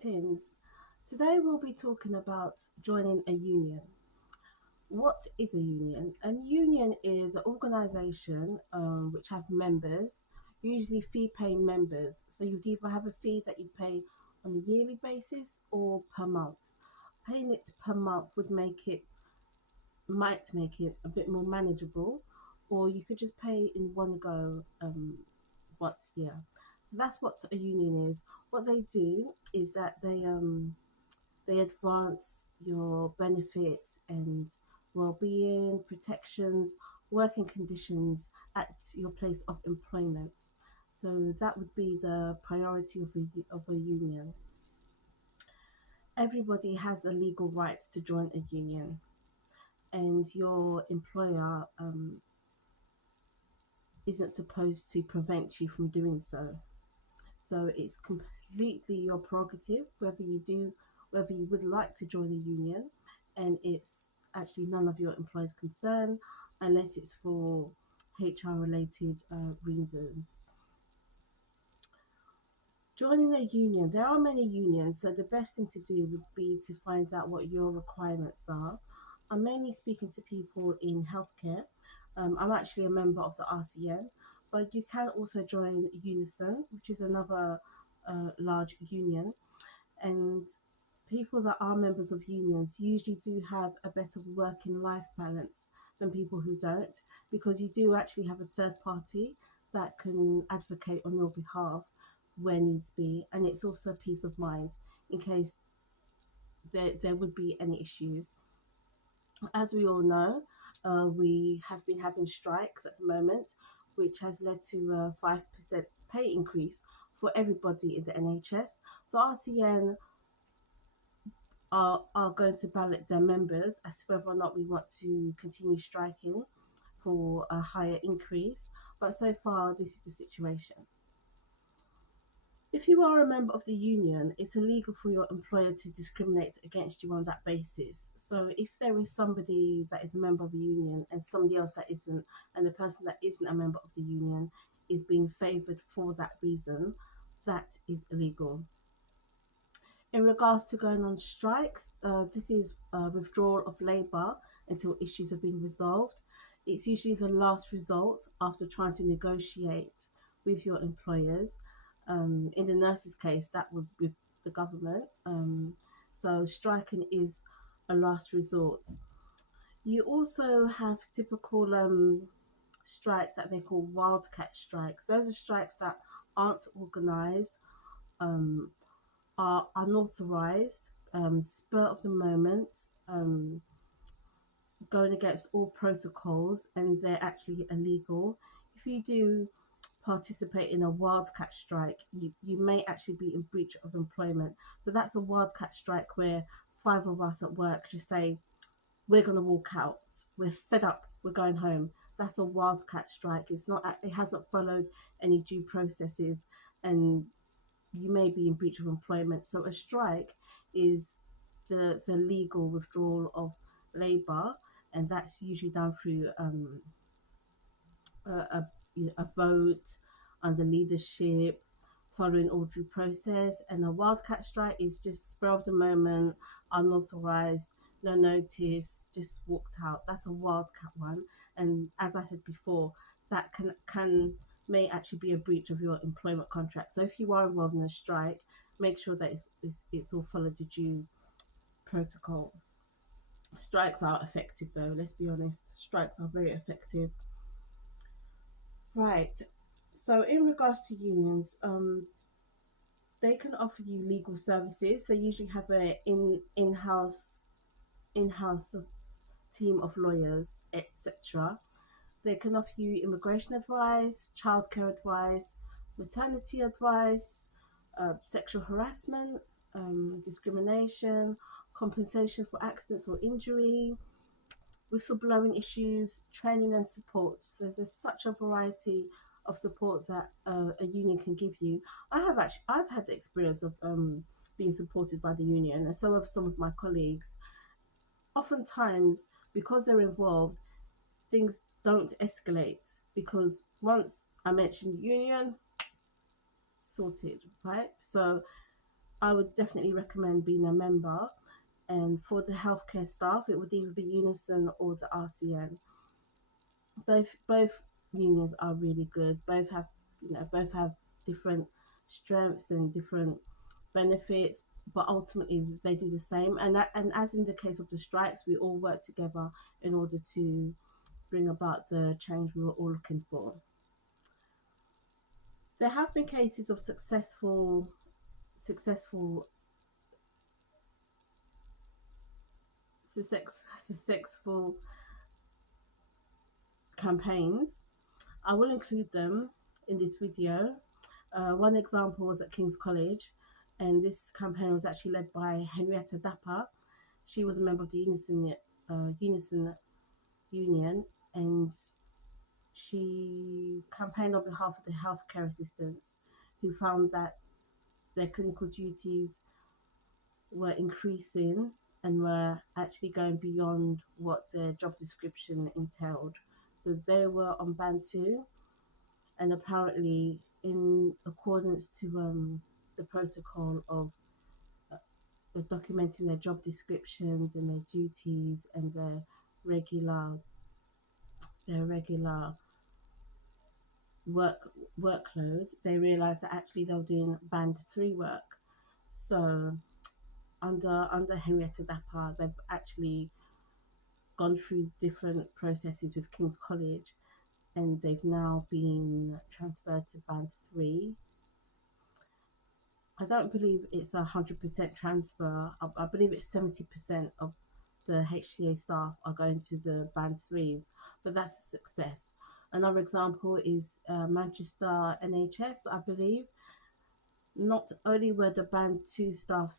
Greetings. Today we'll be talking about joining a union. What is a union? A union is an organisation which have members, usually fee-paying members. So you'd either have a fee that you pay on a yearly basis or per month. Paying it per month might make it a bit more manageable, or you could just pay in one go once a year. So that's what a union is. What they do is that they advance your benefits and well-being, protections, working conditions at your place of employment. So that would be the priority of a union. Everybody has a legal right to join a union, and your employer isn't supposed to prevent you from doing so. So it's completely your prerogative whether you would like to join a union, and it's actually none of your employer's concern unless it's for HR related reasons. Joining a union, there are many unions, so the best thing to do would be to find out what your requirements are. I'm mainly speaking to people in healthcare. I'm actually a member of the RCN, but you can also join Unison, which is another large union. And people that are members of unions usually do have a better working life balance than people who don't, because you do actually have a third party that can advocate on your behalf where needs be, and it's also peace of mind in case there would be any issues. As we all know, we have been having strikes at the moment, which has led to a 5% pay increase for everybody in the NHS. The RTN are going to ballot their members as to whether or not we want to continue striking for a higher increase. But so far, this is the situation. If you are a member of the union, it's illegal for your employer to discriminate against you on that basis. So if there is somebody that is a member of the union and somebody else that isn't, and the person that isn't a member of the union is being favoured for that reason, that is illegal. In regards to going on strikes, this is withdrawal of labour until issues have been resolved. It's usually the last resort after trying to negotiate with your employers. In the nurses' case, that was with the government. So striking is a last resort. You also have typical strikes that they call wildcat strikes. Those are strikes that aren't organised, um, are unauthorized, spur of the moment, going against all protocols, and they're actually illegal. If you do participate in a wildcat strike, you may actually be in breach of employment. So that's a wildcat strike where five of us at work just say, we're going to walk out. We're fed up. We're going home. That's a wildcat strike. It's not. It hasn't followed any due processes, and you may be in breach of employment. So a strike is the legal withdrawal of labour, and that's usually done through a, a vote under leadership, following all due process. And a wildcat strike is just spur of the moment, unauthorized, no notice, just walked out. That's a wildcat one. And as I said before, that can may actually be a breach of your employment contract. So if you are involved in a strike, make sure that it's all followed the due protocol. Strikes are effective though, let's be honest. Strikes are very effective. Right. So in regards to unions, they can offer you legal services. They usually have a in-house team of lawyers, etc. They can offer you immigration advice, childcare advice, maternity advice, sexual harassment, discrimination, compensation for accidents or injury, whistleblowing issues, training and support. So there's such a variety of support that a union can give you. I've had the experience of being supported by the union, and so have some of my colleagues. Oftentimes, because they're involved, things don't escalate because once I mentioned union, sorted, right? So I would definitely recommend being a member. And for the healthcare staff, it would either be Unison or the RCN. Both unions are really good. Both have different strengths and different benefits, but ultimately they do the same. And as in the case of the strikes, we all work together in order to bring about the change we were all looking for. There have been cases of successful successful campaigns. I will include them in this video. One example was at King's College, and this campaign was actually led by Henrietta Dapper. She was a member of the Unison Union, and she campaigned on behalf of the healthcare assistants who found that their clinical duties were increasing and were actually going beyond what their job description entailed. So they were on band two, and apparently, in accordance to the protocol of documenting their job descriptions and their duties and regular their regular work workload, they realised that actually they were doing band three work. So under Henrietta Dapper, they've actually gone through different processes with King's College, and they've now been transferred to band three. I don't believe it's 100% transfer. I believe it's 70% of the HCA staff are going to the band threes, but that's a success. Another example is Manchester NHS, I believe. Not only were the band two staff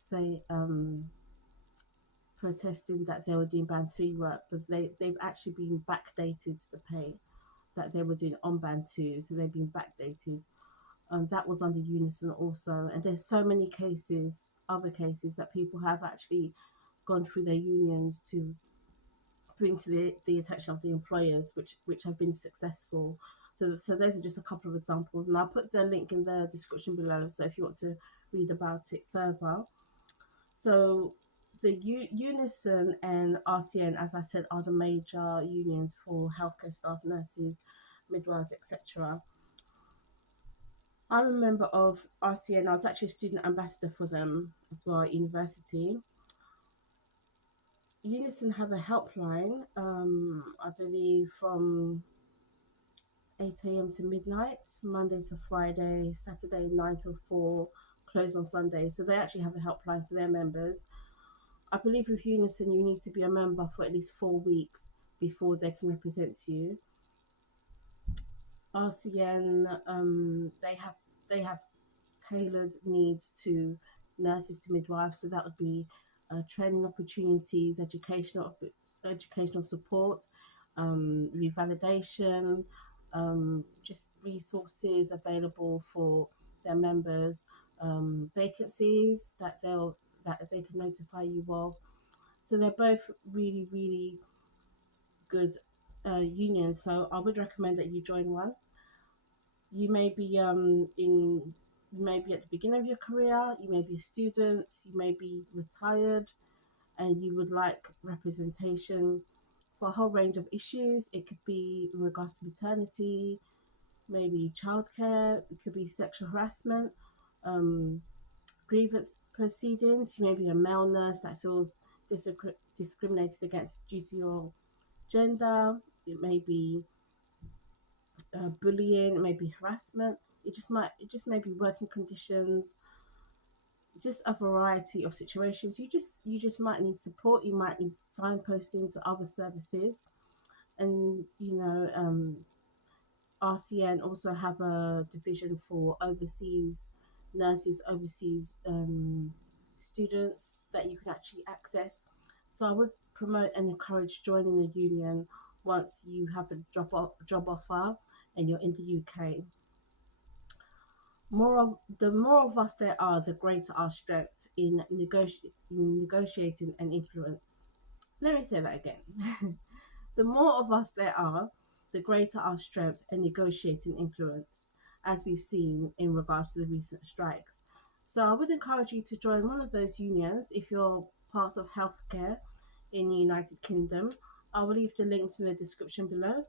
protesting that they were doing band three work, but they've actually been backdated the pay that they were doing on band two, so they've been backdated. That was under Unison also, and there's so many other cases that people have actually gone through their unions to bring to the attention of the employers, which have been successful. So those are just a couple of examples, and I'll put the link in the description below. So if you want to read about it further, so the Unison and RCN, as I said, are the major unions for healthcare staff, nurses, midwives, etc. I'm a member of RCN. I was actually a student ambassador for them as well at university. Unison have a helpline, I believe from 8 a.m. to midnight, Monday to Friday, Saturday 9 till 4, closed on Sunday. So they actually have a helpline for their members. I believe with Unison, you need to be a member for at least 4 weeks before they can represent you. RCN, they have tailored needs to nurses to midwives, so that would be training opportunities, educational support, revalidation, just resources available for their members, vacancies that they can notify you of. So they're both really, really good unions. So I would recommend that you join one. You may be you may be at the beginning of your career, you may be a student, you may be retired, and you would like representation for a whole range of issues. It could be in regards to maternity, maybe childcare, it could be sexual harassment, grievance proceedings. You may be a male nurse that feels discriminated against due to your gender. It may be bullying, it may be harassment. It just may be working conditions, just a variety of situations. You just might need support. You might need signposting to other services, and RCN also have a division for overseas nurses, overseas students that you can actually access. So I would promote and encourage joining the union once you have a job offer and you're in the UK. The more of us there are, the greater our strength in negotiating and influence. Let me say that again. The more of us there are, the greater our strength in negotiating influence, as we've seen in regards to the recent strikes. So I would encourage you to join one of those unions if you're part of healthcare in the United Kingdom. I will leave the links in the description below.